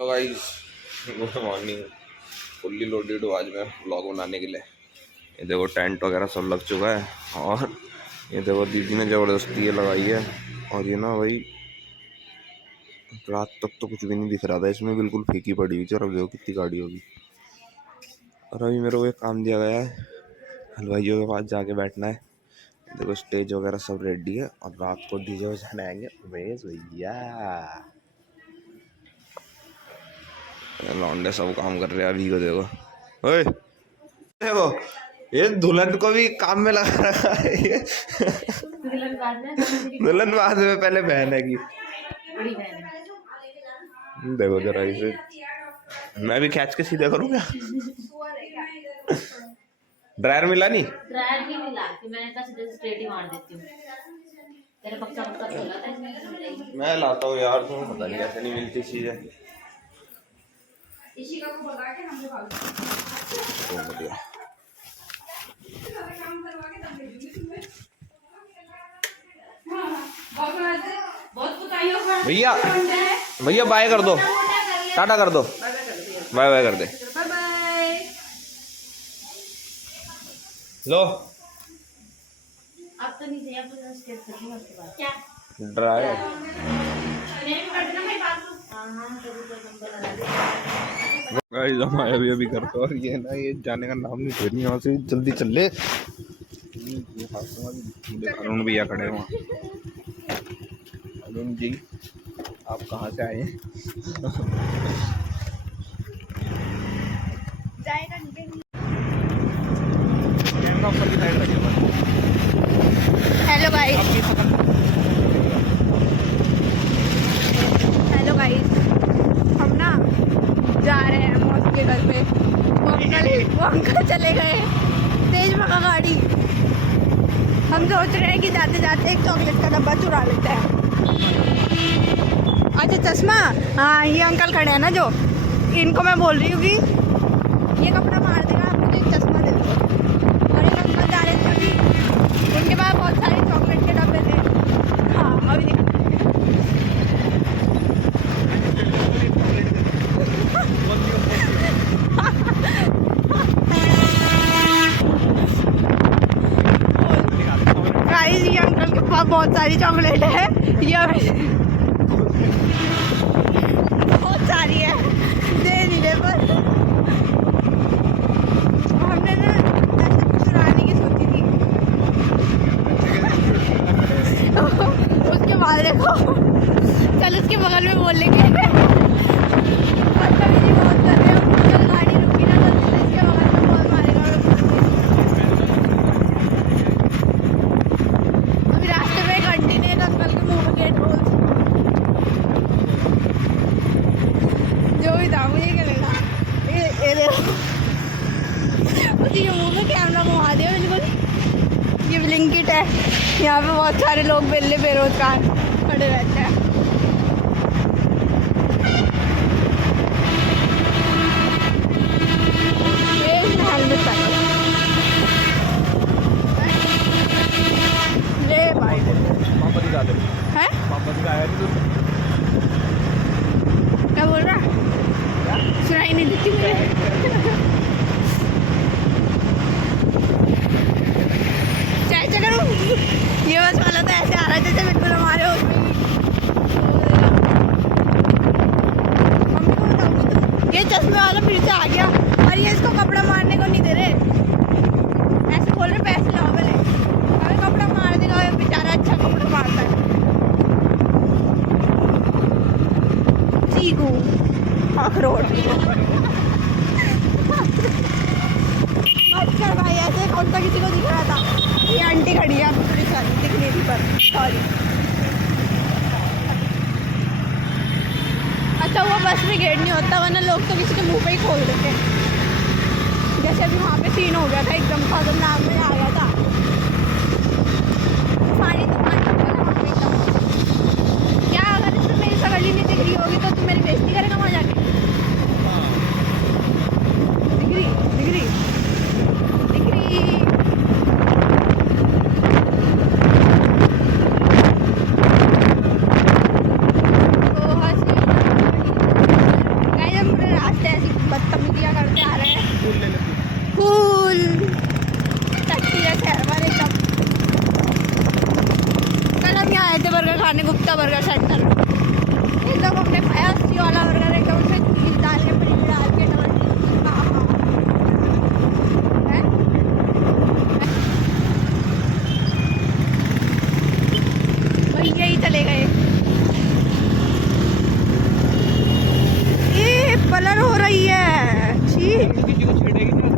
तो guys good morning. Fully loaded हूँ आज मैं ब्लॉग बनाने के लिए। ये देखो टेंट वगैरह सब लग चुका है और ये देखो दीदी ने ज़बरदस्ती ये लगाई है। और ये ना भाई रात तक तो कुछ भी नहीं दिख रहा था इसमें, बिल्कुल फीकी पड़ी हुई थी। और अब देखो कितनी गाड़ी होगी। और अभी मेरे को एक काम दिया गया है, हलवाइयों के पास जाके बैठना है। देखो स्टेज वगैरह सब रेडी है और रात को डीजे बजाने आएंगे उमेश भैया। लौंडे सब काम कर रहे हैं अभी को देखो। ओए देखो ये दुल्हन को भी काम में लगा रखा है ये। दुल्हन बाद में पहले बहन है की बड़ी बहन है। देखो जरा इसे मैं भी खींच के सीधा करूँ क्या? ड्रायर मिला नहीं? ड्रायर भी मिला कि मैंने कहा सीधे स्ट्रेट ही मार देती हूँ। तेरे पक्का पक्का खोला था इसमें। मैं लाता हूँ यार, तुम्हें पता नहीं ऐसे नहीं मिलती चीजें। इसी का को बगा के हम लोग तो बढ़िया भैया भैया बाय कर दो, टाटा कर दो, बाय बाय कर दे। लो अब तो नहीं चाहिए, अब तो स्टेट करूंगा उसके बाद क्या ड्रायर। गाइस हम आए अभी करते और ये ना ये जाने का नाम नहीं ले रही, यहाँ से जल्दी चल ले। अरुण भैया खड़े हैं वहाँ। अरुण जी आप कहाँ से आए हैं? हेलो गाइस, हेलो गाइस, हम ना जा रहे हैं मौसी के घर पे। वो अंकल चले गए तेज भगा गाड़ी। हम सोच रहे हैं कि जाते जाते एक चॉकलेट का डब्बा चुरा लेते हैं। अच्छा चश्मा, हाँ ये अंकल खड़े हैं ना जो, इनको मैं बोल रही हूँ कि ये कपड़ा मार देगा, मुझे चश्मा दे दो। और एक अंकल जा रहे थे अभी, उनके पास बहुत सारे चॉकलेट के डब्बे थे। हाँ अभी गाइस ये अंकल के पास बहुत सारी चॉकलेट है, ये बहुत सारी है, दे नहीं दे पर हमने ना ऐसे चुराने की सोची थी। उसके बाद देखो, चल उसके बगल में बोल लेंगे बदतमीजी बहुत कर रहे हो। चल गाड़ी रुकी ना जल्दी से, इसके बगल में बहुत मारेगा। अभी रास्ते में एक आंटी ने एक अंकल के मुंह में गेट खोल, जो भी था मुझे क्या लगा ये देखो उसी के मुंह में कैमरा घुमा दिया बिल्कुल। ये ब्लिंकिट है, यहाँ पे बहुत सारे लोग बेले बेरोजगार खड़े रहते हैं। ये भाई है क्या बोल रहा है, सुनाई नहीं देती मुझे। चाय करूँ, ये बस वाला तो ऐसे आ रहा है जैसे बिल्कुल हमारे उसमें मम्मी को बताऊंगी तो ये चश्मे वाला फिर से आ गया और ये इसको कपड़ा मारने को नहीं दे रहे। ऐसे बोल रहे पैसे लाओ पहले, अगर कपड़ा मार देगा ये बेचारा अच्छा कपड़ा मारता है। चीकू अखरोट मत कर भाई, ऐसे कौन सा किसी को दिख रहा था। ये आंटी खड़ी है दूसरी साइड दिख नहीं रही पर सॉरी। अच्छा वो बस में गेट नहीं होता, वरना लोग तो किसी के मुंह पे ही खोल देते हैं। जैसे अभी वहाँ पे सीन हो गया था, एकदम खतरनाक में आ गया था पानी। तो पानी वहाँ पे एकदम क्या, अगर इसमें मेरी सगली नहीं दिख रही होगी तो तुम मेरी बेइज्जती करेगा वहाँ जाके। दिख रही दिख रही दिख रही। तो किसी को छेड़ेगी नहीं।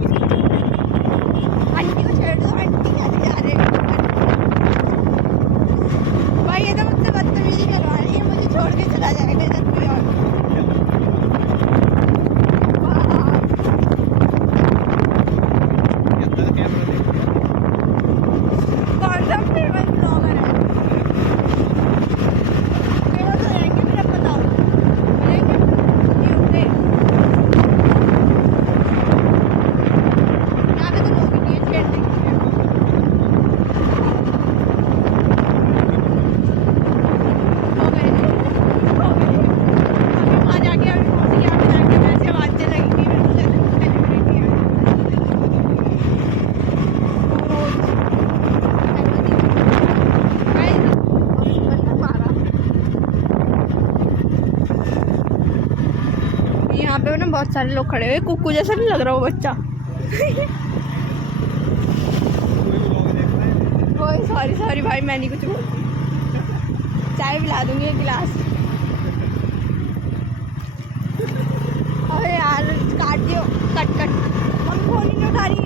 आंटी को छेड़ दो, आंटी क्या जा रहे हैं भाई, ये तो मुझसे बदतमीजी करवा रही है, मुझे छोड़ के चला जाएगा इधर कोई और। कौन सा फेमस ब्लॉगर है? मेरा तो रहेंगे, फिर अब बताओ रहेंगे नहीं होते। यहाँ पे तो लोग ही नहीं है छेड़ने के लिए। हो गए थे, हो गए थे। अभी वहाँ जाके अभी मुझे यहाँ पे जाके वैसे आवाज़ें लगेंगी, मेरे को जैसे सेलिब्रिटी है। यहाँ पे ना बहुत सारे लोग खड़े हुए, कुक्कू जैसा नहीं लग रहा वो बच्चा। ओए सॉरी सॉरी भाई, मैं नहीं कुछ बोलती, चाय पिला दूंगी एक गिलास। अरे यार काट दियो, कट कट, हम फोन ही नहीं उठा रही।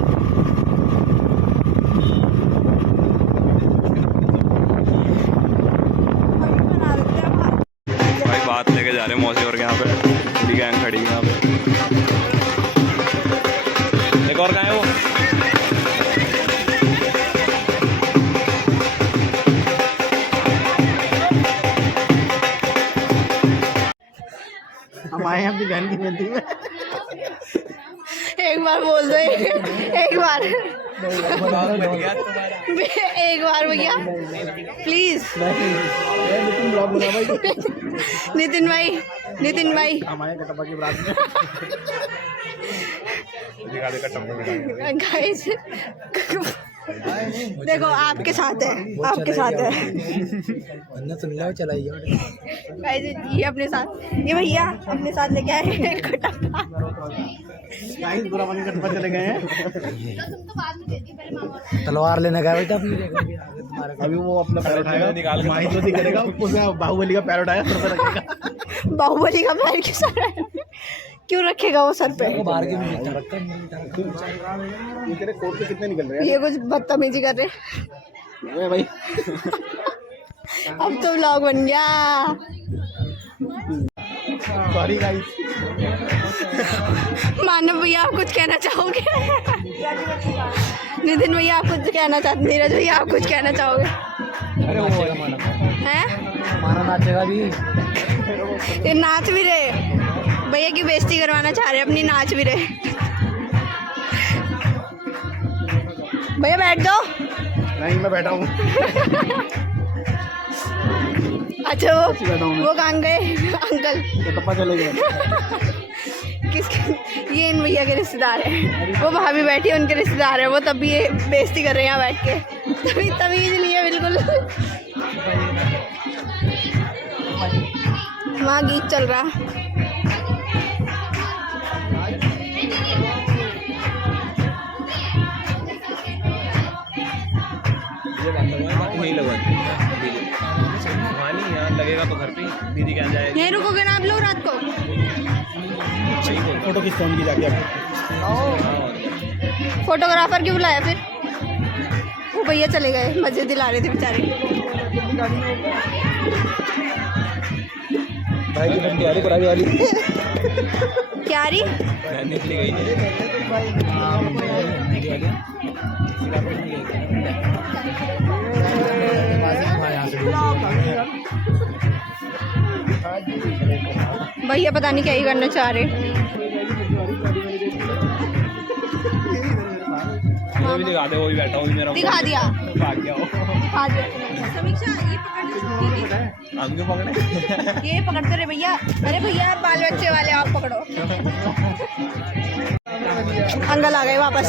अभी बना देते हैं बात। भाई बात लेके जा रहे हैं मौसी और के यहाँ पे पूरी गैंग खड़ी है यहाँ पे। एक और कहाँ है वो? हम आए हैं अपनी बहन की मेहंदी में। एक बार बोल दो, एक बार एक बार भैया प्लीज। नितिन भाई, नितिन भाई हमारे कटप्पा की बारात में गाइस देखो आपके साथ है, आपके साथ है गाइस। ये अपने साथ, ये भैया अपने साथ लेके आए हैं कटप्पा। गाइस पूरा मन कटप्पा चले गए हैं। तलवार लेने गया बेटा अपनी। अभी वो अपना पैर उठाएगा, माही जो करेगा उसने बाहुबली का पैर उठाया सर पे रखेगा। बाहुबली का पैर क्यों सर पे? क्यों रखेगा वो सर पे? बाहर के में रखा। ये तेरे कोट से कितने निकल रहे ये कुछ बदतमीजी कर रहे हैं भाई? अब तो व्लॉग बन गया। Sorry guys. मानव भैया आप कुछ कहना चाहोगे? नितिन भैया आप कुछ कहना चाहते? नीरज भैया आप कुछ कहना चाहोगे? अरे वो हैं? माना नाचेगा भी। ये नाच भी रहे, भैया की बेइज्जती करवाना चाह रहे, अपनी नाच भी रहे। भैया बैठ जाओ। नहीं मैं बैठा हूँ। अच्छा वो कहाँ गए अंकल? कटप्पा चले गए। किसके? ये इन भैया के रिश्तेदार हैं, वो भाभी बैठी है उनके रिश्तेदार हैं, वो तब भी ये बेइज्जती कर रहे हैं यहाँ बैठ के। तभी तमीज नहीं है बिल्कुल। वहाँ गीत चल रहा। नहीं लगा यहाँ लगेगा तो घर पे दीदी क्या जाएगी। यहीं रुकोगे ना आप लोग रात को? फोटो किस फोन की जाके आप? फोटोग्राफर क्यों बुलाया फिर? वो भैया चले गए, मजे दिला रहे थे बेचारे। भाई की बंदी आ रही पुरानी वाली। क्या आ रही? निकली गई भैया पता नहीं क्या ही करना चाह रहे। वो भी दिखा दे, वो भी बैठा हुआ मेरा दिखा दिया, भाग गया वो। दिखा दिया। समीक्षा ये पकड़, हम क्यों पकड़े? ये पकड़ते रहे भैया। अरे भैया बाल बच्चे वाले आप पकड़ो। अंकल आ गए वापस।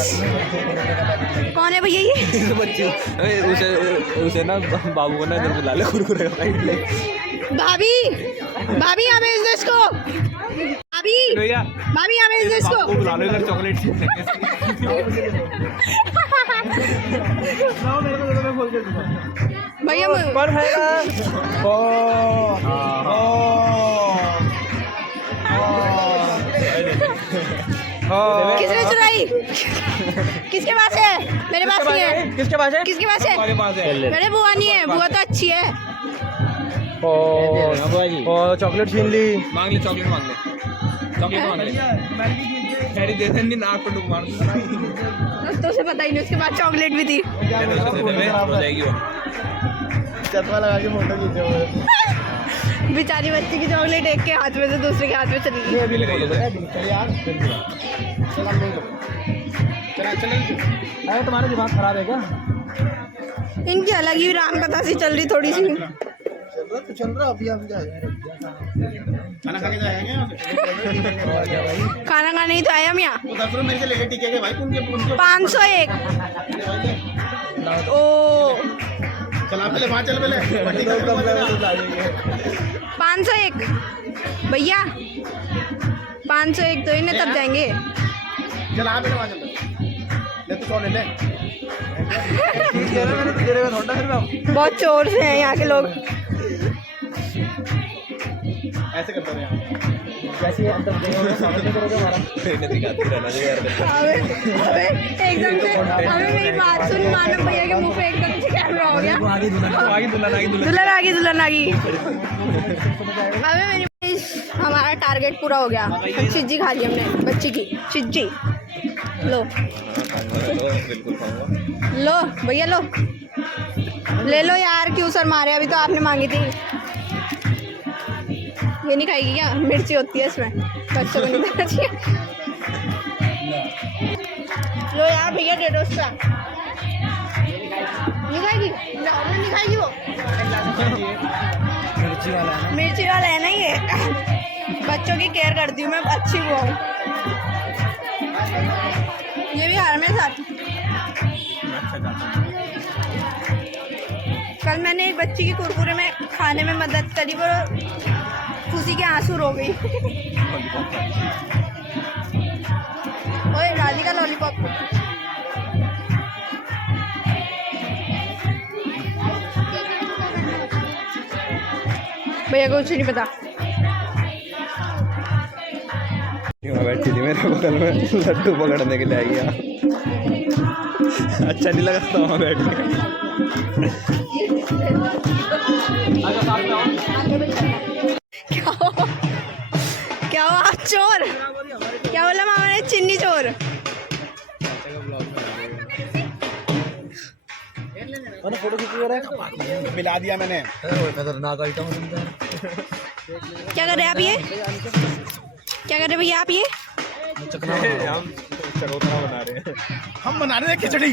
कौन है भैया ये? बच्चों उसे ना बाबू को ना इधर बुला ले, कुरकुरे का पैकेट ले। भाभी भाभी यहाँ भेज दो इसको। भाभी भैया भाभी यहाँ भेज दो इसको। बुला लो इधर, चॉकलेट भैया कौन खाएगा? किसने चुराई? किसके पास है? मेरे पास नहीं है। किसके पास है? किसके पास है? मेरे बुआ नहीं है, बुआ तो अच्छी है। और चॉकलेट छीन ली। मांग ले चॉकलेट मांग ले खैरी दे देंगे नाक पर डूब मार तो उसे पता ही नहीं, उसके बाद चॉकलेट भी थी। हो जाएगी वो चश्मा लगा के फोटो खींचे हुए। बेचारी बच्ची की चॉकलेट एक के हाथ में से दूसरे के हाथ में चली गई। अभी लगाइए अरे तुम्हारा दिमाग खराब है क्या? इनकी अलग ही राम कथा सी चल रही थोड़ी सी। चल रहा अभी आप खाना खा के जाएंगे। खाना खाने ही तो आया हम यहाँ। 10 रुपये मेरे से लेके टिके के भाई उनके 501। ओ चला पहले वहाँ चल पहले 501 भैया 501 तो इन्हें तब जाएंगे। चल आप वहाँ चल ले तो 100 ले ले। बहुत चोर से हैं यहाँ के लोग। ऐसे करते हैं अबे एकदम से हमें मेरी बात सुन, मानव भैया के मुंह पे एकदम से कैमरा हो गया। दुल्हन आ गई। अबे मेरी हमारा टारगेट पूरा हो गया। चिज्जी खा ली हमने, बच्ची की चिज्जी। लो लो भैया लो, ले लो यार, क्यों सर मारे? अभी तो आपने मांगी थी। ये नहीं खाएगी क्या? मिर्ची होती है इसमें, बच्चों को नहीं देना चाहिए। लो यार भैया दे दो उसका। नहीं खाएगी? नहीं खाएगी वो। मिर्ची वाला है ना ये। बच्चों की केयर करती हूँ मैं, अच्छी वो हूँ। ये भी आ रहा मेरे साथ। कल मैंने एक बच्ची की कुरकुरे में खाने में मदद करी, वो खुशी के आंसू रो गई। ओए राधिका लॉलीपॉप। भैया को कुछ नहीं पता। बैठी थी मेरे बगल में, लड्डू पकड़ने के लिए आई है। अच्छा नहीं लगा था वहाँ बैठ के। क्या हुआ? चोर क्या बोला मामा ने? चिन्नी चोर। फोटो खींच मिला दिया मैंने। खतरनाक आइटम। क्या कर रहे हैं आप ये? क्या कर रहे हैं भैया आप ये? हम चकोतरा बना रहे हैं। हम बना रहे हैं खिचड़ी।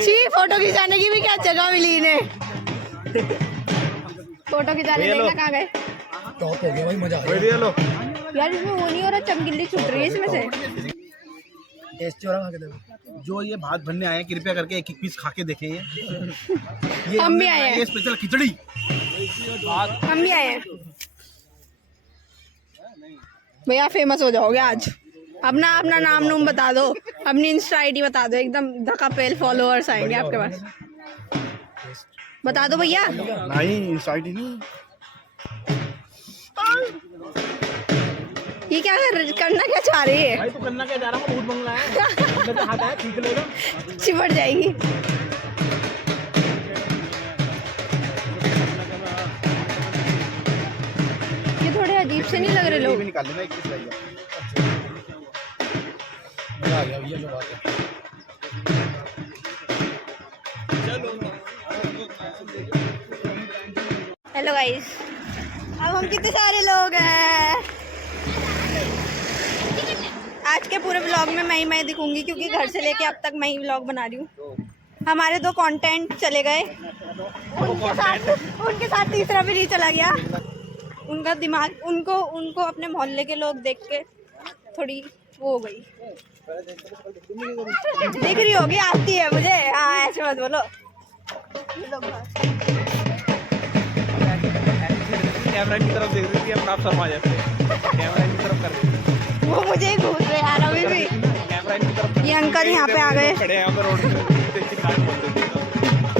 छी, फोटो खिंचाने की भी क्या जगह मिली इन्हें? फोटो खिंचाने देखना कहाँ गए? टॉप हो गया भाई, मजा आ गया। यार इसमें वो नहीं हो रहा, चमकीली छूट रही है इसमें से। टेस्टी हो रहा है। जो ये भात भरने आए हैं कृपया करके एक पीस खा के देखें। ये हम भी आए हैं। स्पेशल खिचड़ी। हम भी आए हैं। भैया फेमस हो जाओगे आज। अपना नाम नूम बता दो, अपनी इंस्टा आईडी बता दो। एकदम धक्कापेल फॉलोअर्स आएंगे आपके पास। बता दो भैया। नहीं साइड ही नहीं। ये क्या करना क्या चाह रही है? भाई तू करना क्या जा रहा है? भूत बंगला है। हाथ आया ठीक लेगा। चिपट जाएगी। ये थोड़े अजीब से नहीं लग रहे लोग? निकाल लेना एक पीस लाइए। मजा आ गया भैया, जो बात है। हेलो गाइस, अब हम कितने सारे लोग हैं। आज के पूरे ब्लॉग में मैं दिखूंगी, क्योंकि घर से लेके अब तक मैं ही ब्लॉग बना रही हूँ। हमारे 2 कंटेंट चले गए, उनके साथ तीसरा भी नहीं चला गया। उनका दिमाग, उनको अपने मोहल्ले के लोग देख के थोड़ी वो हो गई। दिख रही होगी, आती है मुझे। हाँ ऐसे मत बोलो। कैमरा की तरफ देख रही थी, अपना आप शर्मा जाते। कैमरा की तरफ कर रही थी। वो मुझे ही घूस रहे यार अभी भी। कैमरा की तरफ। ये अंकल यहाँ पे आ गए। खड़े हैं यहाँ पे रोड पे।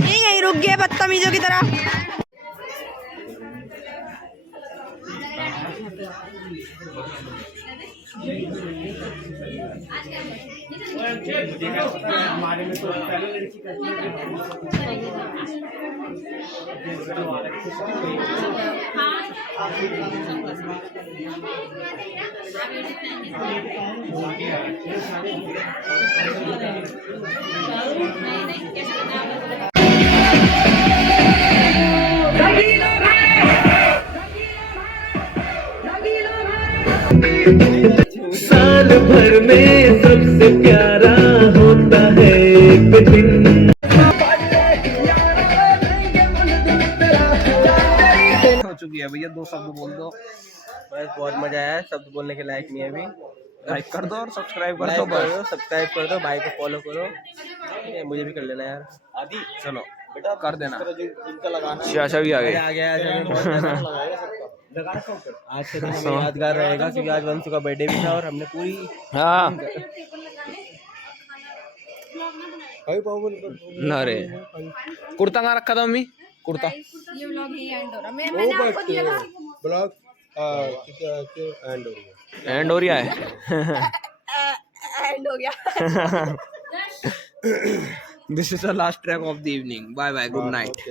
यहीं रुक गए बदतमीजों की तरह। साल भर में सबसे प्यारा होता है एक दिन। हो चुकी है भैया, 2 शब्द बोल दो। बस बहुत मजा आया, शब्द बोलने के लायक नहीं है अभी। लाइक कर दो और सब्सक्राइब कर लाइक दो कर बस। दो, सब्सक्राइब कर दो, भाई को फॉलो करो। ठीक है, मुझे भी कर लेना यार। आदि चलो बेटा कर देना। जिनका लगाना शाशा भी आ गए। आ गया आज हमें बहुत ज्यादा। आज का दिन हमें यादगार रहेगा क्योंकि आज वंशु का बर्थडे भी था और हमने पूरी हाँ ना रे कुर्ता कहाँ रखा था मम्मी? कुर्ता ये व्लॉग यही एंड हो रहा है। मैंने आपको दिया था ब्लॉग एंड हो रहा है। एंड हो गया। This is the last track of the evening. Bye bye, good night.